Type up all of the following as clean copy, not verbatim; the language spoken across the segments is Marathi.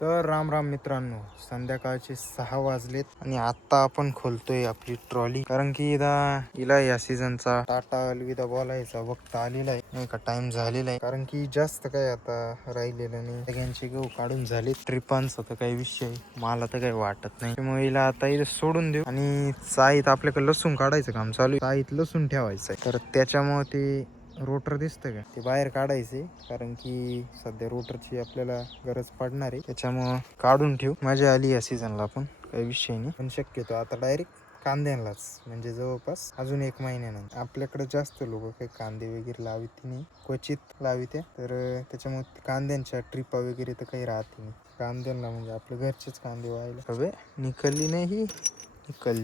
तर राम राम मित्रांनो, संध्याकाळचे 6 वाजलेत आणि आता आपण खोलतोय आपली ट्रॉली, कारण की हिला या सीझनचा टाटा अलविदा बोलायचा वक्त आलेला आहे, नाही का, टाइम झालेला आहे. कारण की जास्त काय आता राहिलेलं नाही, सगळ्यांचे गहू काढून झाले. ट्रिपांचा तर काही विषय मला तर काही वाटत नाही, त्यामुळे हिला आता इथे सोडून देऊ. आणि चाईत आपल्याकडे लसूण काढायचं काम चालू आहे, चाईत लसूण ठेवायचं आहे, तर त्याच्यामुळे ते रोटर दिसतं का ते बाहेर काढायचे, कारण की सध्या रोटरची आपल्याला गरज पडणार आहे. त्याच्यामुळं काढून ठेवू. मजा आली या सीझनला, पण काही विषय नाही. पण शक्यतो आता डायरेक्ट कांद्यांनाच, म्हणजे जवळपास अजून 1 महिन्यानंतर. आपल्याकडे जास्त लोक काही कांदे वगैरे लावित नाही, क्वचित लाविते. तर त्याच्यामुळे कांद्यांच्या ट्रिपा वगैरे तर काही राहते नाही कांद्यांना, म्हणजे आपल्या घरचेच कांदे व्हायला हवे. निकलली नाही, निकल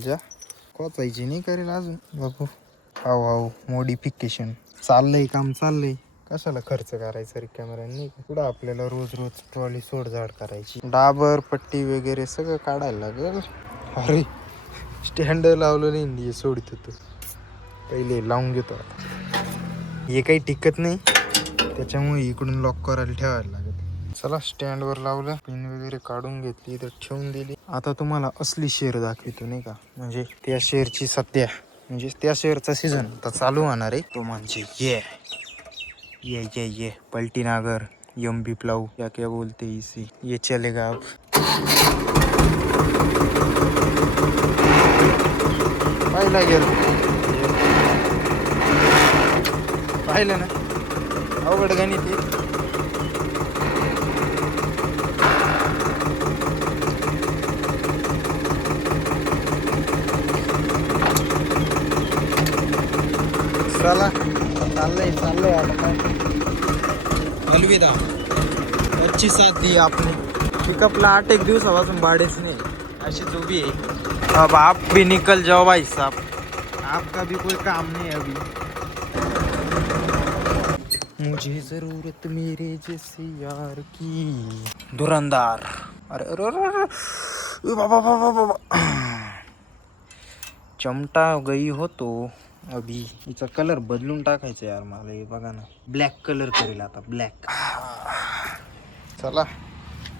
कोचायची नाही करेल अजून बाबू. हाऊ मॉडिफिकेशन चाललंय, काम चाललंय. कशाला खर्च करायचा रे कॅमेऱ्याने, नाही का? पुढं आपल्याला रोज रोज ट्रॉली सोडझाड करायची, डाबर पट्टी वगैरे सगळं काढायला लागेल. अरे स्टँड लावलं नाही, सोडित होतो पहिले, लावून घेतो आता. हे काही टिकत नाही, त्याच्यामुळे इकडून लॉक करायला ठेवायला लागेल. चला स्टँडवर लावलं, पिन वगैरे काढून घेतली, तर ठेवून दिली. आता तुम्हाला असली शेअर दाखवतो, नाही का, म्हणजे त्या शेअरची सध्या, म्हणजे त्या शेअरचा सीझन आता चालू होणार आहे. तो म्हणजे ये पलटी नागर यम बिप्लाऊ या क्या बोलते इसे, ये चलेगा अब. पाहिला गेलं, पाहिलं ना, अवघड गणित आहे. चला चाललंय आता काय. अलविदा, अच्छी साथ दी आपने. पिकअपला 8 दिवसापासून भाडेच नाही, अशी उभी आहे. अब आप भी निकल जाओ भाई साहब, आपका भी कोई काम नहीं अभी. मुझे जरूरत मेरे जैसे यार की. धुरंधार. अरे अरे अरे अरे बाबा बाबा बाबा, चमटा गई हो तो. अभी हिचा कलर बदलून टाकायचा यार मला. हे बघा ना, ब्लॅक कलर करेल आता, ब्लॅक. चला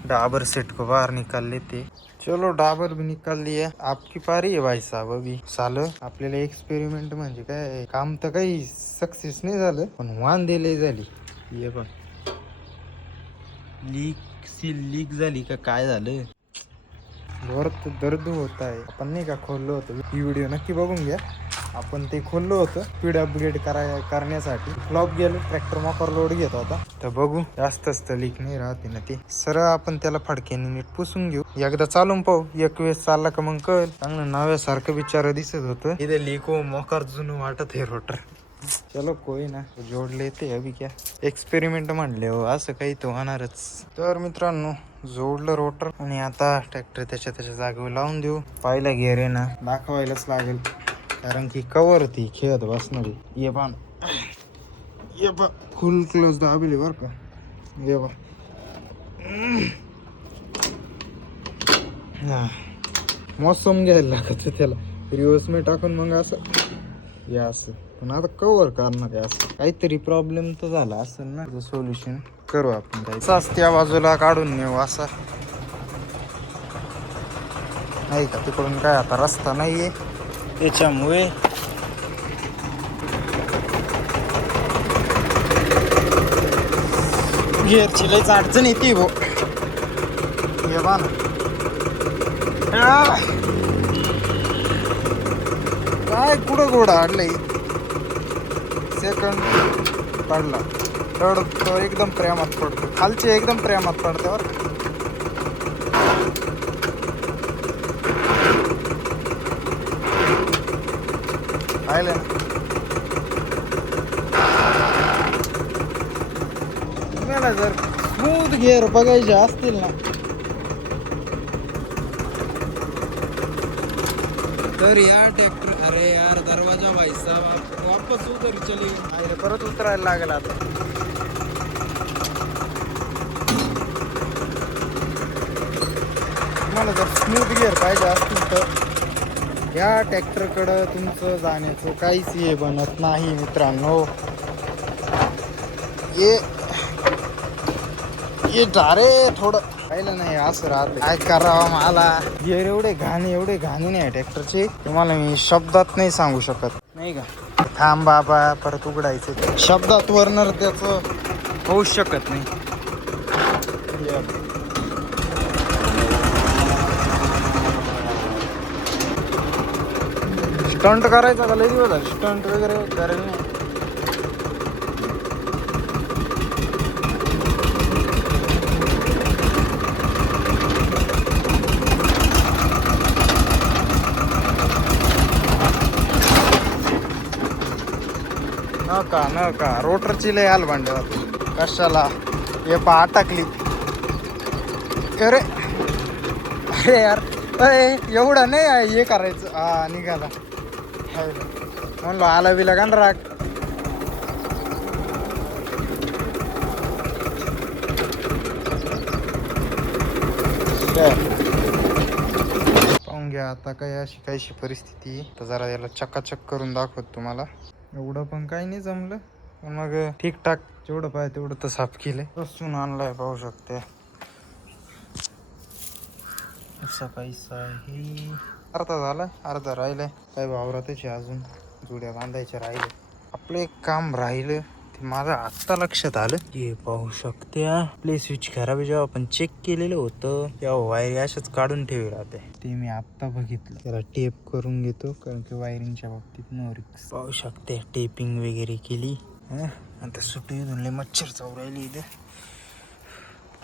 डाबर सेट को बाहर निकाल लेते. चलो डाबर भी निकाल दिया, आपकी पारी है भाई साहब. अभी सालं आपल्याला एक्सपेरिमेंट म्हणजे काय, काम तर काही सक्सेस नाही झालं, पण वान दिले झाली. ये बघ, लीक झाली का काय झालं, बहुत दर्द होत आहे. आपण नाही का खोललो होतं, ही व्हिडिओ नक्की बघून घ्या. आपण ते खोललो होतं स्पीड अपग्रेड करण्यासाठी. फ्लॉप गेलं, ट्रॅक्टर मोकर लोड घेत होता, तर बघू जास्तच तर लीक नाही राहते ना ते. सरळ आपण त्याला फडक्याने नीट पुसून घेऊ, एकदा चालून पाहू. एक वेळेस चालला का मग कळ. चांगलं नव्यासारखं बिचार दिसत होतं, इथे लीक हो मोकार जुनं वाटत हे रोटर. चलो कोई ना, जोड लेते अभी क्या, एक्सपेरिमेंट म्हणले हो, असं काही तो होणारच. तर मित्रांनो, जोडलं रोटर आणि आता ट्रॅक्टर त्याच्या जागेवर लावून देऊ. पाहिला गेअर आहे ना, दाखवायलाच लागेल, कारण की कवर ती खेळत बसणार. ये पण ये बा, फुल क्लोज दाबली बर का. ये बा, मौसम घ्यायला लागत त्याला, रिवर्स में टाकून मग असं या असं. पण आता कवर करणार आहे, असं काहीतरी प्रॉब्लेम तर झाला असेल ना, सोल्युशन करू आपण. काही त्या बाजूला काढून नेऊ असा, नाही का, तिकडून काय आता रस्ता नाहीये, त्याच्यामुळे गिअरची लईच अडचण येते भो. हे बा ना, काय कुठं घोडा अडलंय. सेकंड पडला, थर्ड तो एकदम प्रेमात पडतो, खालचे एकदम प्रेमात पडते बरं. पाहिलं ना, तुम्हाला जर स्मूथ गिअर बघायचे असतील ना, तर या ट्रॅक्टर, अरे यार दरवाजा भाई साहब वापस उतर चले, परत उतरायला लागेल आता. तुम्हाला जर स्मूथ गिअर पाहिजे असतील तर या ट्रॅक्टरकडं तुमचं जाण्याचं काहीच हे बनत नाही मित्रांनो. ये रे थोडं पाहिलं नाही असं राहत काय करावं मला. एवढे घाणे नाही ट्रॅक्टरचे तुम्हाला मी शब्दात नाही सांगू शकत नाही का. थांब बाबा परत उघडायचं शब्दात वर्णर त्याचं होऊच शकत नाही. स्टंट करायचा का लई दिवस झाले स्टंट वगैरे करेल नाही. नका रोटरची लय हाल भांड्यावर कशाला हे पा अटकली. अरे अरे यार एवढं नाही हे करायचं. हा निघाला म्हणलो आला बिला का राग. पाहून घ्या आता काय अशी काहीशी परिस्थिती तर जरा याला चकाचक करून दाखवत तुम्हाला. एवढं पण काही नाही जमलं पण मग ठीकठाक जेवढं पाहिजे तेवढं तर साफ केलंय. बसून आणलाय पाहू शकते. असा पैसा आहे. अर्धा झाला अर्धा राहिलाय काय वावरातच अजून जुड्या बांधायच्या राहिले. आपलं एक काम राहिलं ते माझं आत्ता लक्षात आलं. हे पाहू शकते आपले स्विच खराब जेव्हा आपण चेक केलेलं होतं तेव्हा वायर अशाच काढून ठेवले राहते. ते मी आत्ता बघितलं. त्याला टेप करून घेतो कारण की वायरिंगच्या बाबतीत नो रिस्क. पाहू शकते टेपिंग वगैरे केली. आता सुटी धुनले मच्छर चावू राहिली इथे.